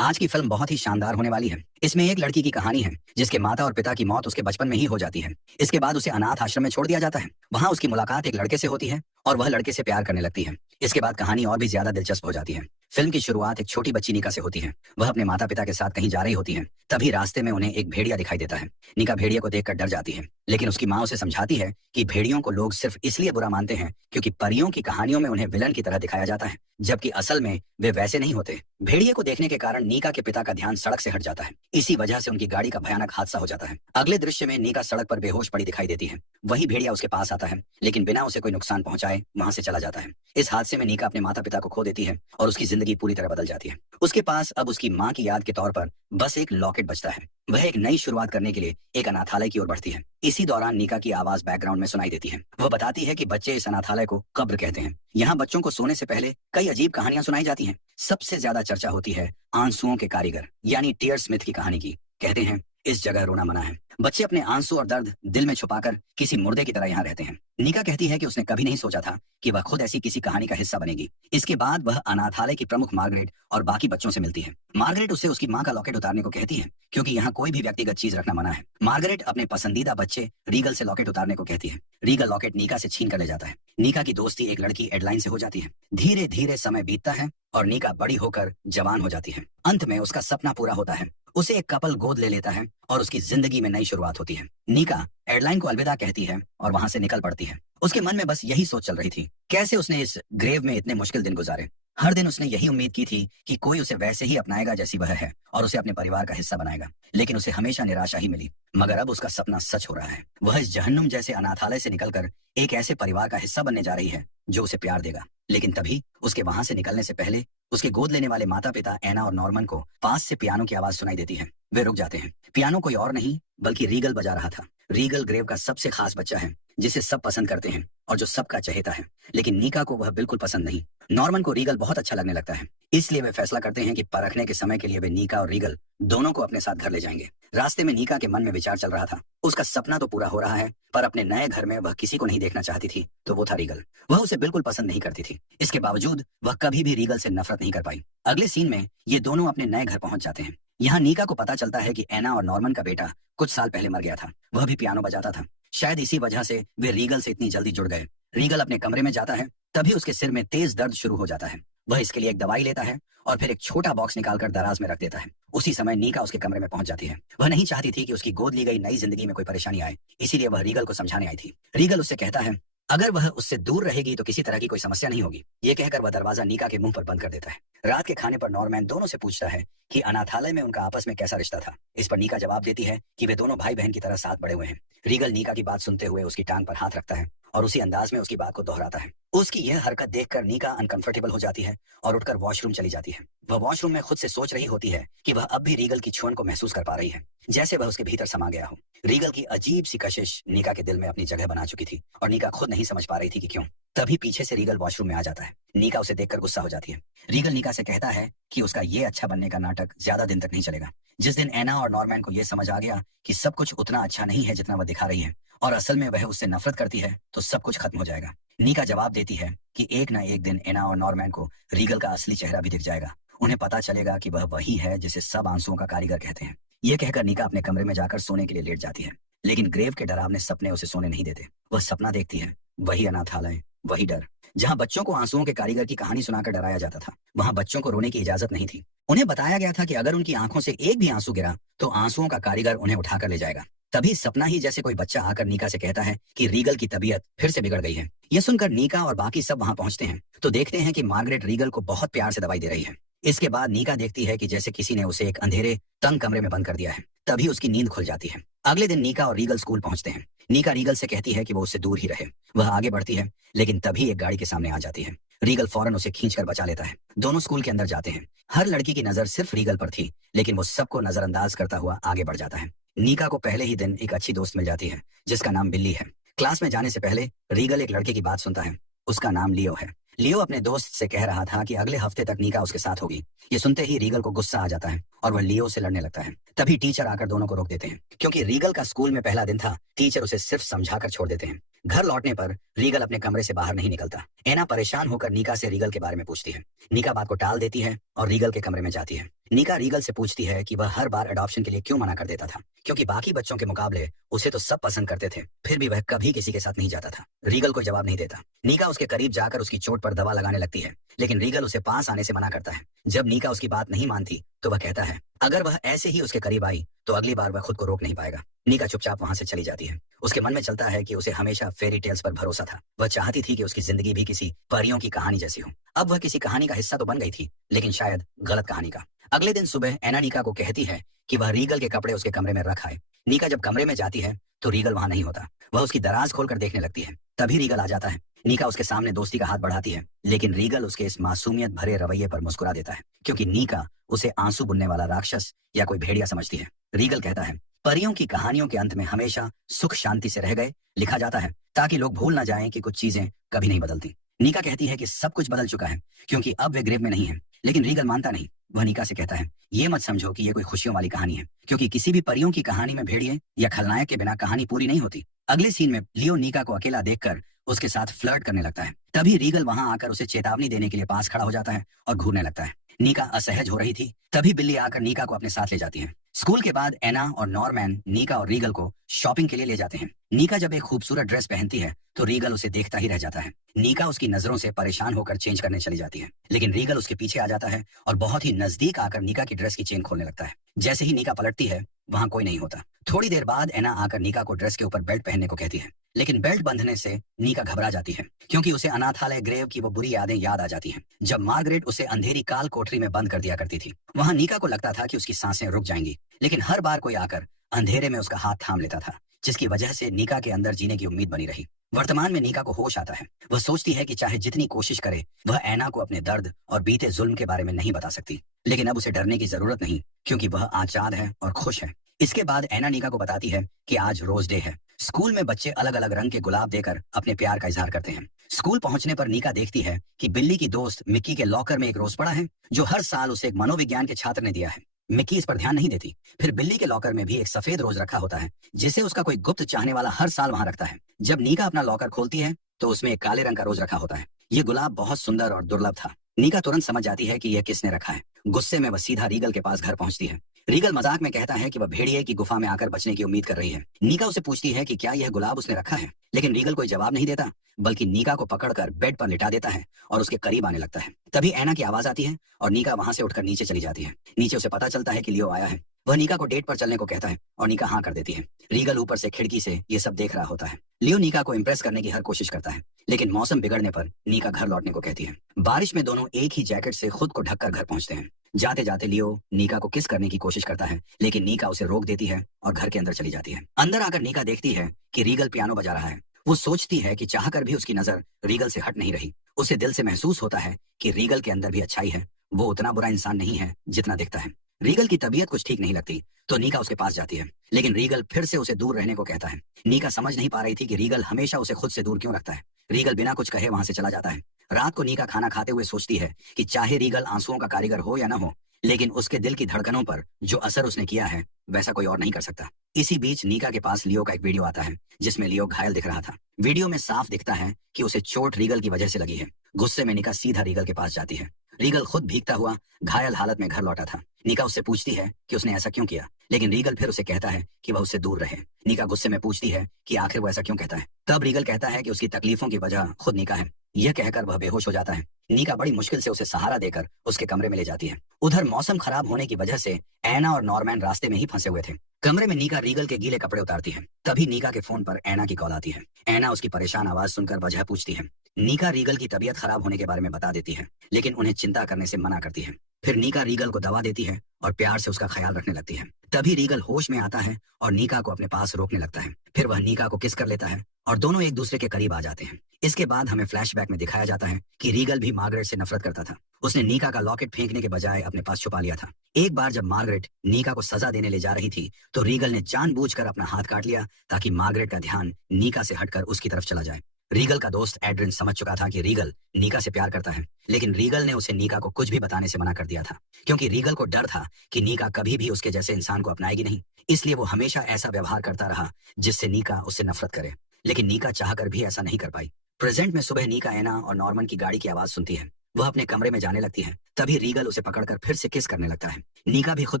आज की फिल्म बहुत ही शानदार होने वाली है। इसमें एक लड़की की कहानी है जिसके माता और पिता की मौत उसके बचपन में ही हो जाती है। इसके बाद उसे अनाथ आश्रम में छोड़ दिया जाता है। वहाँ उसकी मुलाकात एक लड़के से होती है और वह लड़के से प्यार करने लगती है। इसके बाद कहानी और भी ज्यादा दिलचस्प हो जाती है। फिल्म की शुरुआत एक छोटी बच्ची निका से होती है। वह अपने माता पिता के साथ कहीं जा रही होती है। तभी रास्ते में उन्हें एक भेड़िया दिखाई देता है। निका भेड़िया को देखकर डर जाती है, लेकिन उसकी माँ उसे समझाती है कि भेड़ियों को लोग सिर्फ इसलिए बुरा मानते हैं क्योंकि परियों की कहानियों में उन्हें विलन की तरह दिखाया जाता है, जबकि असल में वे वैसे नहीं होते। भेड़िए को देखने के कारण नीका के पिता का ध्यान सड़क से हट जाता है। इसी वजह से उनकी गाड़ी का भयानक हादसा हो जाता है। अगले दृश्य में नीका सड़क पर बेहोश पड़ी दिखाई देती है। वही भेड़िया उसके पास आता है, लेकिन बिना उसे कोई नुकसान पहुंचाए वहां से चला जाता है। इस हादसे में नीका अपने माता पिता को खो देती है और उसकी जिंदगी पूरी तरह बदल जाती है। उसके पास अब उसकी माँ की याद के तौर पर बस एक लॉकेट बचता है। वह एक नई शुरुआत करने के लिए एक अनाथालय की ओर बढ़ती है। इसी दौरान नीका की आवाज बैकग्राउंड में सुनाई देती है। वह बताती है कि बच्चे इस अनाथालय को कब्र कहते हैं। यहाँ बच्चों को सोने से पहले कई अजीब कहानियां सुनाई जाती हैं। सबसे ज्यादा चर्चा होती है आंसुओं के कारीगर यानी टीयर स्मिथ की कहानी की। कहते हैं इस जगह रोना मना है। बच्चे अपने आंसू और दर्द दिल में छुपाकर किसी मुर्दे की तरह यहाँ रहते हैं। निका कहती है कि उसने कभी नहीं सोचा था कि वह खुद ऐसी किसी कहानी का हिस्सा बनेगी। इसके बाद वह अनाथालय की प्रमुख मार्गरेट और बाकी बच्चों से मिलती है। मार्गरेट उससे उसकी माँ का लॉकेट उतारने को कहती है, क्योंकि यहाँ कोई भी व्यक्तिगत चीज रखना मना है। मार्गरेट अपने पसंदीदा बच्चे रीगल से लॉकेट उतारने को कहती है। रीगल लॉकेट नीका से छीन कर ले जाता है। नीका की दोस्ती एक लड़की एडलाइन से हो जाती है। धीरे धीरे समय बीतता है और नीका बड़ी होकर जवान हो जाती है। अंत में उसका सपना पूरा होता है। उसे एक कपल गोद ले लेता है और उसकी जिंदगी में नई शुरुआत होती है। नीका एयरलाइन को अलविदा कहती है और वहां से निकल पड़ती है। उसके मन में बस यही सोच चल रही थी, कैसे उसने इस ग्रेव में इतने मुश्किल दिन गुजारे। हर दिन उसने यही उम्मीद की थी कि कोई उसे वैसे ही अपनाएगा जैसी वह है और उसे अपने परिवार का हिस्सा बनाएगा, लेकिन उसे हमेशा निराशा ही मिली। मगर अब उसका सपना सच हो रहा है। वह इस जहन्नुम जैसे अनाथालय से निकलकर एक ऐसे परिवार का हिस्सा बनने जा रही है जो उसे प्यार देगा। लेकिन तभी उसके वहां से निकलने से पहले उसके गोद लेने वाले माता पिता एना और नॉर्मन को पास से पियानो की आवाज सुनाई देती है। वे रुक जाते हैं। पियानो कोई और नहीं बल्कि रीगल बजा रहा था। रीगल ग्रेव का सबसे खास बच्चा है जिसे सब पसंद करते हैं और जो सबका चहेता है, लेकिन नीका को वह बिल्कुल पसंद नहीं। नॉर्मन को रीगल बहुत अच्छा लगने लगता है, इसलिए वे फैसला करते हैं कि परखने के समय के लिए वे नीका और रीगल दोनों को अपने साथ घर ले जाएंगे। रास्ते में नीका के मन में विचार चल रहा था। उसका सपना तो पूरा हो रहा है, पर अपने नए घर में वह किसी को नहीं देखना चाहती थी, तो वो था रीगल। वह उसे बिल्कुल पसंद नहीं करती थी। इसके बावजूद वह कभी भी रीगल से नफरत नहीं कर पाई। अगले सीन में ये दोनों अपने नए घर पहुंच जाते हैं। यहाँ नीका को पता चलता है कि एना और नॉर्मन का बेटा कुछ साल पहले मर गया था। वह भी पियानो बजाता था। शायद इसी वजह से वे रीगल से इतनी जल्दी जुड़ गए। रीगल अपने कमरे में जाता है, तभी उसके सिर में तेज दर्द शुरू हो जाता है। वह इसके लिए एक दवाई लेता है और फिर एक छोटा बॉक्स निकालकर दराज में रख देता है। उसी समय नीका उसके कमरे में पहुंच जाती है। वह नहीं चाहती थी कि उसकी गोद ली गई नई जिंदगी में कोई परेशानी आए, इसीलिए वह रीगल को समझाने आई थी। रीगल उससे कहता है अगर वह उससे दूर रहेगी तो किसी तरह की कोई समस्या नहीं होगी। ये कहकर वह दरवाजा नीका के मुंह पर बंद कर देता है। रात के खाने पर नॉर्मैन दोनों से पूछता है कि अनाथालय में उनका आपस में कैसा रिश्ता था। इस पर नीका जवाब देती है कि वे दोनों भाई बहन की तरह साथ बड़े हुए हैं। रीगल नीका की बात सुनते हुए उसकी टांग पर हाथ रखता है और उसी अंदाज में उसकी बात को दोहराता है। उसकी यह हरकत देखकर नीका अनकंफर्टेबल हो जाती है और उठकर वॉशरूम चली जाती है। वह वॉशरूम में खुद से सोच रही होती है कि वह अब भी रीगल की छुअन को महसूस कर पा रही है, जैसे वह उसके भीतर समा गया हो। रीगल की अजीब सी कशिश नीका के दिल में अपनी जगह बना चुकी थी और नीका खुद नहीं समझ पा रही थी कि क्यों। तभी पीछे से रीगल वॉशरूम में आ जाता है। नीका उसे देखकर गुस्सा हो जाती है। रीगल नीका से कहता है कि उसका ये अच्छा बनने का नाटक ज्यादा दिन तक नहीं चलेगा। जिस दिन एना और नॉर्मैन को यह समझ आ गया कि सब कुछ उतना अच्छा नहीं है जितना वह दिखा रही है और असल में वह उससे नफरत करती है, तो सब कुछ खत्म हो जाएगा। नीका जवाब देती है कि एक ना एक दिन एना और नॉर्मैन को रीगल का असली चेहरा भी दिख जाएगा। उन्हें पता चलेगा कि वह वही है जिसे सब आंसुओं का कारीगर कहते हैं। यह कहकर नीका अपने कमरे में जाकर सोने के लिए लेट जाती है, लेकिन ग्रेव के डरावने सपने उसे सोने नहीं देते। वह सपना देखती है, वही अनाथालय, वही डर। जहाँ बच्चों को आंसुओं के कारीगर की कहानी सुनाकर डराया जाता था, वहाँ बच्चों को रोने की इजाजत नहीं थी। उन्हें बताया गया था कि अगर उनकी आंखों से एक भी आंसू गिरा तो आंसुओं का कारीगर उन्हें उठाकर ले जाएगा। तभी सपना ही जैसे कोई बच्चा आकर नीका से कहता है कि रीगल की तबीयत फिर से बिगड़ गई है। यह सुनकर नीका और बाकी सब वहां पहुंचते हैं तो देखते हैं कि मार्गरेट रीगल को बहुत प्यार से दवाई दे रही है। इसके बाद नीका देखती है कि जैसे किसी ने उसे एक अंधेरे तंग कमरे में बंद कर दिया है। तभी उसकी नींद खुल जाती है। अगले दिन नीका और रीगल स्कूल पहुंचते हैं। नीका रीगल से कहती है कि वो उससे दूर ही रहे। वह आगे बढ़ती है, लेकिन तभी एक गाड़ी के सामने आ जाती है। रीगल फौरन उसे खींचकर बचा लेता है। दोनों स्कूल के अंदर जाते हैं। हर लड़की की नजर सिर्फ रीगल पर थी, लेकिन वो सबको नजरअंदाज करता हुआ आगे बढ़ जाता है। नीका को पहले ही दिन एक अच्छी दोस्त मिल जाती है जिसका नाम बिल्ली है। क्लास में जाने से पहले रीगल एक लड़के की बात सुनता है। उसका नाम लियो है। लियो अपने दोस्त से कह रहा था कि अगले हफ्ते तक नीका उसके साथ होगी। ये सुनते ही रीगल को गुस्सा आ जाता है और वह लियो से लड़ने लगता है। तभी टीचर आकर दोनों को रोक देते हैं। क्योंकि रीगल का स्कूल में पहला दिन था, टीचर उसे सिर्फ समझाकर छोड़ देते हैं। घर लौटने पर रीगल अपने कमरे से बाहर नहीं निकलता। एना परेशान होकर नीका से रीगल के बारे में पूछती है। नीका बात को टाल देती है और रीगल के कमरे में जाती है। नीका रीगल से पूछती है कि वह हर बार अडॉप्शन के लिए क्यों मना कर देता था, क्योंकि बाकी बच्चों के मुकाबले उसे तो सब पसंद करते थे, फिर भी वह कभी किसी के साथ नहीं जाता था। रीगल कोई जवाब नहीं देता। नीका उसके करीब जाकर उसकी चोट पर दवा लगाने लगती है, लेकिन रीगल उसे पास आने से मना करता है। जब नीका उसकी बात नहीं मानती तो वह कहता है अगर वह ऐसे ही उसके करीब आई तो अगली बार वह खुद को रोक नहीं पाएगा। नीका चुपचाप वहां से चली जाती है। उसके मन में चलता है कि उसे हमेशा फेरी टेल्स पर भरोसा था। वह चाहती थी कि उसकी जिंदगी भी किसी परियों की कहानी जैसी हो। अब वह किसी कहानी का हिस्सा तो बन गई थी, लेकिन शायद गलत कहानी का। अगले दिन सुबह एना नीका को कहती है कि वह रीगल के कपड़े उसके कमरे में रख आए। नीका जब कमरे में जाती है तो रीगल वहां नहीं होता। वह उसकी दराज खोलकर देखने लगती है। तभी रीगल आ जाता है। नीका उसके सामने दोस्ती का हाथ बढ़ाती है, लेकिन रीगल उसके इस मासूमियत भरे रवैये पर मुस्कुरा देता है, क्योंकि नीका उसे आंसू बुनने वाला राक्षस या कोई भेड़िया समझती है। रीगल कहता है परियों की कहानियों के अंत में हमेशा सुख शांति से रह गए लिखा जाता है, ताकि लोग भूल ना जाएं कि कुछ चीजें कभी नहीं बदलती। नीका कहती है कि सब कुछ बदल चुका है, क्योंकि अब वे ग्रेव में नहीं है, लेकिन रीगल मानता नहीं। वह नीका से कहता है ये मत समझो कि ये कोई खुशियों वाली कहानी है, क्योंकि किसी भी परियों की कहानी में भेड़िए या खलनायक के बिना कहानी पूरी नहीं होती। अगले सीन में लियो नीका को अकेला देखकर उसके साथ फ्लर्ट करने लगता है। तभी रीगल वहां आकर उसे चेतावनी देने के लिए पास खड़ा हो जाता है और घूरने लगता है। नीका असहज हो रही थी। तभी बिल्ली आकर नीका को अपने साथ ले जाती है। स्कूल के बाद एना और नॉर्मैन नीका और रीगल को शॉपिंग के लिए ले जाते हैं। नीका जब एक खूबसूरत ड्रेस पहनती है तो रीगल उसे देखता ही रह जाता है। नीका उसकी नजरों से परेशान होकर चेंज करने चली जाती है, लेकिन रीगल उसके पीछे आ जाता है और बहुत ही नजदीक आकर नीका की ड्रेस की चेन खोलने लगता है। जैसे ही नीका पलटती है वहां कोई नहीं होता। थोड़ी देर बाद एना आकर नीका को ड्रेस के ऊपर बेल्ट पहनने को कहती है, लेकिन बेल्ट बंधने से नीका घबरा जाती है, क्योंकि उसे अनाथालय ग्रेव की वो बुरी यादें याद आ जाती हैं, जब मार्गरेट उसे अंधेरी काल कोठरी में बंद कर दिया करती थी। वहां नीका को लगता था कि उसकी सांसें रुक जाएंगी, लेकिन हर बार कोई आकर अंधेरे में उसका हाथ थाम लेता था, जिसकी वजह से नीका के अंदर जीने की उम्मीद बनी रही। वर्तमान में नीका को होश आता है। वह सोचती है कि चाहे जितनी कोशिश करे वह एना को अपने दर्द और बीते जुल्म के बारे में नहीं बता सकती, लेकिन अब उसे डरने की जरूरत नहीं, क्योंकि वह आजाद है और खुश है। इसके बाद एना नीका को बताती है कि आज रोज डे है। स्कूल में बच्चे अलग अलग रंग के गुलाब देकर अपने प्यार का इजहार करते हैं। स्कूल पहुंचने पर नीका देखती है कि बिल्ली की दोस्त मिक्की के लॉकर में एक रोज पड़ा है, जो हर साल उसे एक मनोविज्ञान के छात्र ने दिया है। मिक्की इस पर ध्यान नहीं देती। फिर बिल्ली के लॉकर में भी एक सफेद रोज रखा होता है, जिसे उसका कोई गुप्त चाहने वाला हर साल वहां रखता है। जब नीका अपना लॉकर खोलती है तो उसमें एक काले रंग का रोज रखा होता है। ये गुलाब बहुत सुंदर और दुर्लभ था। नीका तुरंत समझ जाती है कि यह किसने रखा है। गुस्से में वह सीधा रीगल के पास घर पहुंचती है। रीगल मजाक में कहता है कि वह भेड़िए की गुफा में आकर बचने की उम्मीद कर रही है। नीका उसे पूछती है कि क्या यह गुलाब उसने रखा है, लेकिन रीगल कोई जवाब नहीं देता, बल्कि नीका को पकड़कर बेड पर लिटा देता है और उसके करीब आने लगता है। तभी एना की आवाज आती है और नीका वहां से उठकर नीचे चली जाती है। नीचे उसे पता चलता है कि लियो आया है। वह नीका को डेट पर चलने को कहता है और नीका हाँ कर देती है। रीगल ऊपर से खिड़की से ये सब देख रहा होता है। लियो नीका को इम्प्रेस करने की हर कोशिश करता है, लेकिन मौसम बिगड़ने पर नीका घर लौटने को कहती है। बारिश में दोनों एक ही जैकेट से खुद को ढककर घर पहुंचते हैं। जाते जाते लियो नीका को किस करने की कोशिश करता है, लेकिन नीका उसे रोक देती है और घर के अंदर चली जाती है। अंदर आकर नीका देखती है कि रीगल पियानो बजा रहा है। वो सोचती है कि चाहकर भी उसकी नजर रीगल से हट नहीं रही। उसे दिल से महसूस होता है कि रीगल के अंदर भी अच्छाई है। वो उतना बुरा इंसान नहीं है जितना दिखता है। रीगल की तबीयत कुछ ठीक नहीं लगती तो नीका उसके पास जाती है, लेकिन रीगल फिर से उसे दूर रहने को कहता है। नीका समझ नहीं पा रही थी कि रीगल हमेशा उसे खुद से दूर क्यों रखता है। रीगल बिना कुछ कहे वहां से चला जाता है। रात को नीका खाना खाते हुए सोचती है कि चाहे रीगल आंसुओं का कारीगर हो या ना हो, लेकिन उसके दिल की धड़कनों पर जो असर उसने किया है वैसा कोई और नहीं कर सकता। इसी बीच नीका के पास लियो का एक वीडियो आता है, जिसमें लियो घायल दिख रहा था। वीडियो में साफ दिखता है कि उसे चोट रीगल की वजह से लगी है। गुस्से में नीका सीधा रीगल के पास जाती है। रीगल खुद भीगता हुआ घायल हालत में घर लौटा था। नीका उससे पूछती है कि उसने ऐसा क्यों किया, लेकिन रीगल फिर उसे कहता है कि वह उससे दूर रहे। नीका गुस्से में पूछती है कि आखिर वो ऐसा क्यों कहता है। तब रीगल कहता है कि उसकी तकलीफों की वजह खुद नीका है। यह कहकर वह बेहोश हो जाता है। नीका बड़ी मुश्किल से उसे सहारा देकर उसके कमरे में ले जाती है। उधर मौसम खराब होने की वजह से एना और नॉर्मैन रास्ते में ही फंसे हुए थे। कमरे में नीका रीगल के गीले कपड़े उतारती है। तभी नीका के फोन पर एना की कॉल आती है। एना उसकी परेशान आवाज सुनकर वजह पूछती है। नीका रीगल की तबीयत खराब होने के बारे में बता देती है, लेकिन उन्हें चिंता करने से मना करती है। फिर नीका रीगल को दवा देती है और प्यार से उसका ख्याल रखने लगती है। तभी रीगल होश में आता है और नीका को अपने पास रोकने लगता है। फिर वह नीका को किस कर लेता है और दोनों एक दूसरे के करीब आ जाते हैं। इसके बाद हमें फ्लैशबैक में दिखाया जाता है कि रीगल भी मार्गरेट से नफरत करता था। उसने नीका का लॉकेट फेंकने के बजाय अपने पास छुपा लिया था। एक बार जब मार्गरेट नीका को सजा देने ले जा रही थी तो रीगल ने जानबूझकर अपना हाथ काट लिया, ताकि मार्गरेट का ध्यान नीका से हटकर उसकी तरफ चला जाए। रीगल का दोस्त एड्रिन समझ चुका था कि रीगल नीका से प्यार करता है, लेकिन रीगल ने उसे नीका को कुछ भी बताने से मना कर दिया था, क्योंकि रीगल को डर था कि नीका कभी भी उसके जैसे इंसान को अपनाएगी नहीं। इसलिए वो हमेशा ऐसा व्यवहार करता रहा जिससे नीका उससे नफरत करे। लेकिन नीका चाहकर भी ऐसा नहीं कर पाई। प्रेजेंट में सुबह नीका एना और नॉर्मन की गाड़ी की आवाज सुनती है। वह अपने कमरे में जाने लगती है। तभी रीगल उसे पकड़कर फिर से किस करने लगता है। नीका भी खुद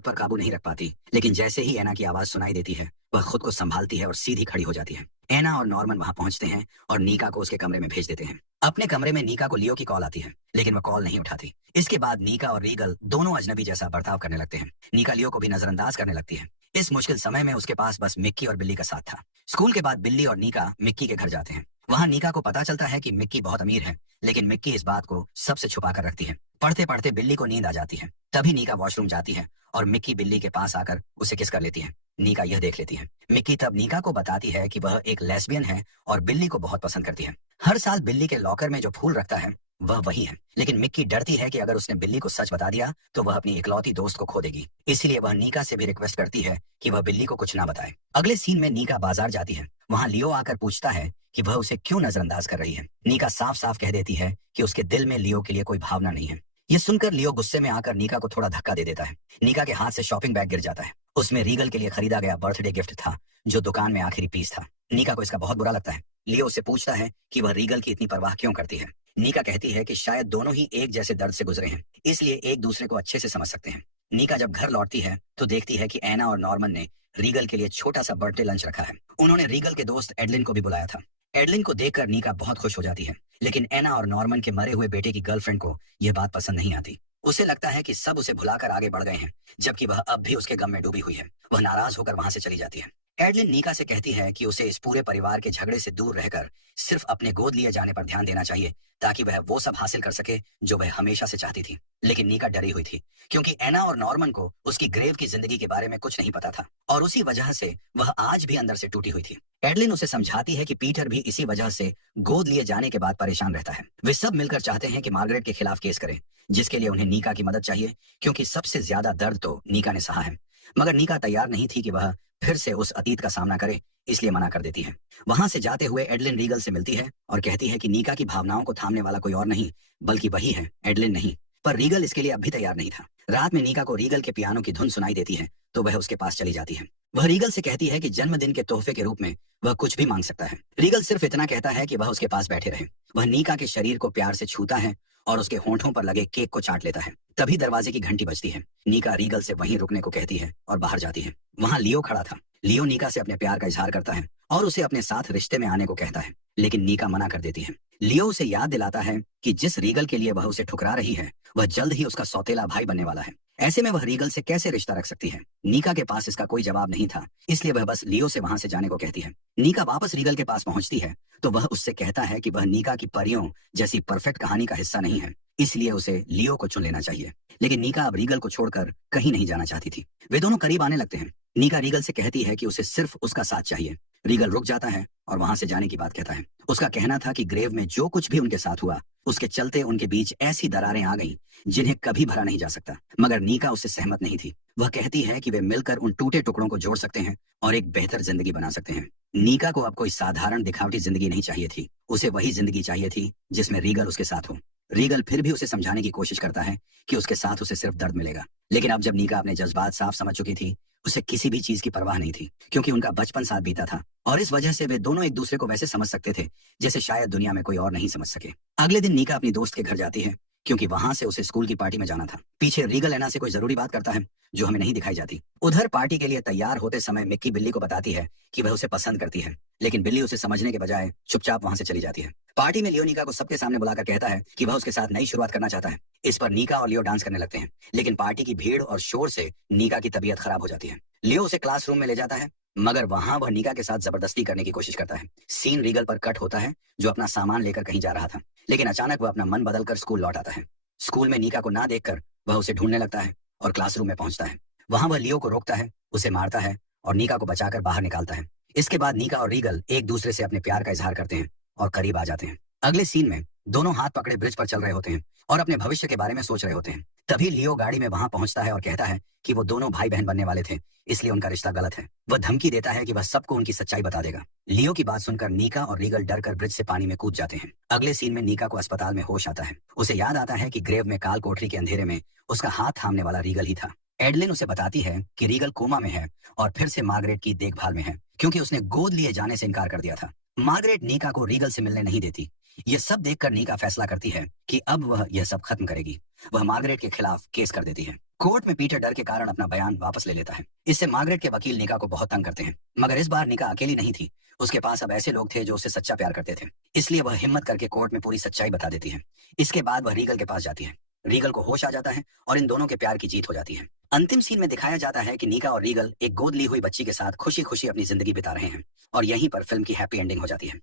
पर काबू नहीं रख पाती, लेकिन जैसे ही एना की आवाज सुनाई देती है, वह खुद को संभालती है और सीधी खड़ी हो जाती है। एना और नॉर्मन वहां पहुंचते हैं और नीका को उसके कमरे में भेज देते हैं। अपने कमरे में नीका को लियो की कॉल आती है, लेकिन वह कॉल नहीं उठाती। इसके बाद नीका और रीगल दोनों अजनबी जैसा बर्ताव करने लगते हैं। नीका लियो को भी नजरअंदाज करने लगती है। इस मुश्किल समय में उसके पास बस मिक्की और बिल्ली का साथ था। स्कूल के बाद बिल्ली और नीका मिक्की के घर जाते हैं। वहां नीका को पता चलता है कि मिक्की बहुत अमीर है, लेकिन मिक्की इस बात को सबसे छुपा कर रखती है। पढ़ते पढ़ते बिल्ली को नींद आ जाती है। तभी नीका वॉशरूम जाती है और मिक्की बिल्ली के पास आकर उसे किस कर लेती है। नीका यह देख लेती है। मिक्की तब नीका को बताती है कि वह एक लेस्बियन है और बिल्ली को बहुत पसंद करती है। हर साल बिल्ली के लॉकर में जो फूल रखता है वह वही है, लेकिन मिक्की डरती है कि अगर उसने बिल्ली को सच बता दिया तो वह अपनी इकलौती दोस्त को खो देगी। इसलिए वह नीका से भी रिक्वेस्ट करती है कि वह बिल्ली को कुछ ना बताए। अगले सीन में नीका बाजार जाती है। वहां लियो आकर पूछता है कि वह उसे क्यों नजरअंदाज कर रही है। नीका साफ साफ कह देती है कि उसके दिल में लियो के लिए कोई भावना नहीं है। ये सुनकर लियो गुस्से में आकर नीका को थोड़ा धक्का दे देता है। नीका के हाथ से शॉपिंग बैग गिर जाता है। उसमें रीगल के लिए खरीदा गया बर्थडे गिफ्ट था, जो दुकान में आखिरी पीस था। नीका को इसका बहुत बुरा लगता है। लियो उससे पूछता है कि वह रीगल की इतनी परवाह क्यों करती है। नीका कहती है कि शायद दोनों ही एक जैसे दर्द से गुजरे हैं, इसलिए एक दूसरे को अच्छे से समझ सकते हैं। नीका जब घर लौटती है तो देखती है कि एना और नॉर्मन ने रीगल के लिए छोटा सा बर्थडे लंच रखा है। उन्होंने रीगल के दोस्त एडलिन को भी बुलाया था। एडलिन को देखकर नीका बहुत खुश हो जाती है, लेकिन एना और नॉर्मन के मरे हुए बेटे की गर्लफ्रेंड को यह बात पसंद नहीं आती। उसे लगता है कि सब उसे भुलाकर आगे बढ़ गए हैं, जबकि वह अब भी उसके गम में डूबी हुई है। वह नाराज होकर वहां से चली जाती है। एडलिन नीका से कहती है कि उसे इस पूरे परिवार के झगड़े से दूर रहकर सिर्फ अपने गोद लिए जाने पर ध्यान देना चाहिए, ताकि वह वो सब हासिल कर सके जो वह हमेशा से चाहती थी। लेकिन नीका डरी हुई थी, क्योंकि एना और नॉर्मन को उसकी ग्रेव की जिंदगी के बारे में कुछ नहीं पता था, और उसी वजह से वह आज भी अंदर से टूटी हुई थी। एडलिन उसे समझाती है कि पीटर भी इसी वजह से गोद लिए जाने के बाद परेशान रहता है। वे सब मिलकर चाहते हैं कि मार्गरेट के खिलाफ केस करें, जिसके लिए उन्हें नीका की मदद चाहिए, क्योंकि सबसे ज्यादा दर्द तो नीका ने सहा है। मगर नीका तैयार नहीं थी कि वह फिर से उस अतीत का सामना करे, इसलिए मना कर देती है। वहां से जाते हुए एडलिन रीगल से मिलती है और कहती है कि नीका की भावनाओं को थामने वाला कोई और नहीं, बल्कि वही है, एडलिन नहीं। पर रीगल इसके लिए अब भी तैयार नहीं था। रात में नीका को रीगल के पियानो की धुन सुनाई देती है, तो वह उसके पास चली जाती है। वह रीगल से कहती है कि जन्मदिन के तोहफे के रूप में वह कुछ भी मांग सकता है। रीगल सिर्फ इतना कहता है कि वह उसके पास बैठे रहे। वह नीका के शरीर को प्यार से छूता है और उसके होंठों पर लगे केक को चाट लेता है। तभी दरवाजे की घंटी बजती है। नीका रीगल से वहीं रुकने को कहती है और बाहर जाती है। वहां लियो खड़ा था। लियो नीका से अपने प्यार का इजहार करता है और उसे अपने साथ रिश्ते में आने को कहता है, लेकिन नीका मना कर देती है। लियो उसे याद दिलाता है कि जिस रीगल के लिए वह उसे ठुकरा रही है, वह जल्द ही उसका सौतेला भाई बनने वाला है। ऐसे में वह रीगल से कैसे रिश्ता रख सकती है। नीका के पास इसका कोई जवाब नहीं था, इसलिए वह बस लियो से वहां से जाने को कहती है। नीका वापस रीगल के पास पहुंचती है तो वह उससे कहता है कि वह नीका की परियों जैसी परफेक्ट कहानी का हिस्सा नहीं है, इसलिए उसे लियो को चुन लेना चाहिए। लेकिन नीका अब रीगल को छोड़कर कहीं नहीं जाना चाहती थी। वे दोनों करीब आने लगते हैं। नीका रीगल से कहती है कि उसे सिर्फ उसका साथ चाहिए। रीगल रुक जाता है और वहां से जाने की बात कहता है। उसका कहना था कि ग्रेव में जो कुछ भी उनके साथ हुआ, उसके चलते उनके बीच ऐसी दरारें आ गईं जिन्हें कभी भरा नहीं जा सकता। मगर नीका उससे सहमत नहीं थी। वह कहती है कि वे मिलकर उन टूटे टुकड़ों को जोड़ सकते हैं और एक बेहतर जिंदगी बना सकते हैं। नीका को अब कोई साधारण दिखावटी जिंदगी नहीं चाहिए थी। उसे वही जिंदगी चाहिए थी जिसमें रीगल उसके साथ हो। रीगल फिर भी उसे समझाने की कोशिश करता है कि उसके साथ उसे सिर्फ दर्द मिलेगा, लेकिन अब जब नीका अपने जज्बात साफ समझ चुकी थी, उसे किसी भी चीज की परवाह नहीं थी, क्योंकि उनका बचपन साथ बीता था और इस वजह से वे दोनों एक दूसरे को वैसे समझ सकते थे जैसे शायद दुनिया में कोई और नहीं समझ सके। अगले दिन नीका अपनी दोस्त के घर जाती है, क्योंकि वहां से उसे स्कूल की पार्टी में जाना था। पीछे रीगल एना से कोई जरूरी बात करता है जो हमें नहीं दिखाई जाती। उधर पार्टी के लिए तैयार होते समय मिक्की बिल्ली को बताती है कि वह उसे पसंद करती है, लेकिन बिल्ली उसे समझने के बजाय चुपचाप वहां से चली जाती है। पार्टी में लियो नीका को सबके सामने बुलाकर कहता है कि वह उसके साथ नई शुरुआत करना चाहता है। इस पर नीका और लियो डांस करने लगते हैं, लेकिन पार्टी की भीड़ और शोर से नीका की तबीयत खराब हो जाती है। लियो उसे क्लासरूम में ले जाता है, मगर वहां वह नीका के साथ जबरदस्ती करने की कोशिश करता है। सीन रीगल पर कट होता है, जो अपना सामान लेकर कहीं जा रहा था, लेकिन अचानक वह अपना मन बदलकर स्कूल लौट आता है। स्कूल में नीका को ना देखकर वह उसे ढूंढने लगता है और क्लासरूम में पहुंचता है। वहां वह लियो को रोकता है, उसे मारता है और नीका को बचाकर बाहर निकालता है। इसके बाद नीका और रीगल एक दूसरे से अपने प्यार का इजहार करते हैं और करीब आ जाते हैं। अगले सीन में दोनों हाथ पकड़े ब्रिज पर चल रहे होते हैं और अपने भविष्य के बारे में सोच रहे होते हैं। तभी लियो गाड़ी में वहां पहुंचता है और कहता है कि वो दोनों भाई बहन बनने वाले थे, इसलिए उनका रिश्ता गलत है। वह धमकी देता है कि वह सबको उनकी सच्चाई बता देगा। लियो की बात सुनकर नीका और रीगल डरकर ब्रिज से पानी में कूद जाते हैं। अगले सीन में नीका को अस्पताल में होश आता है। उसे याद आता है कि ग्रेव में काल कोठरी के अंधेरे में उसका हाथ थामने वाला रीगल ही था। एडलिन उसे बताती है कि रीगल कोमा में है और फिर से मार्गरेट की देखभाल में है, क्योंकि उसने गोद लिए जाने से इनकार कर दिया था। मार्गरेट नीका को रीगल से मिलने नहीं देती। ये सब देखकर नीका फैसला करती है कि अब वह यह सब खत्म करेगी। वह मार्गरेट के खिलाफ केस कर देती है। कोर्ट में पीटर डर के कारण अपना बयान वापस ले लेता है। इससे मार्गरेट के वकील नीका को बहुत तंग करते हैं, मगर इस बार नीका अकेली नहीं थी। उसके पास अब ऐसे लोग थे जो उससे सच्चा प्यार करते थे, इसलिए वह हिम्मत करके कोर्ट में पूरी सच्चाई बता देती है। इसके बाद वह रीगल के पास जाती है। रीगल को होश आ जाता है और इन दोनों के प्यार की जीत हो जाती है। अंतिम सीन में दिखाया जाता है कि नीका और रीगल एक गोद ली हुई बच्ची के साथ खुशी खुशी अपनी जिंदगी बिता रहे हैं और यहीं पर फिल्म की हैप्पी एंडिंग हो जाती है।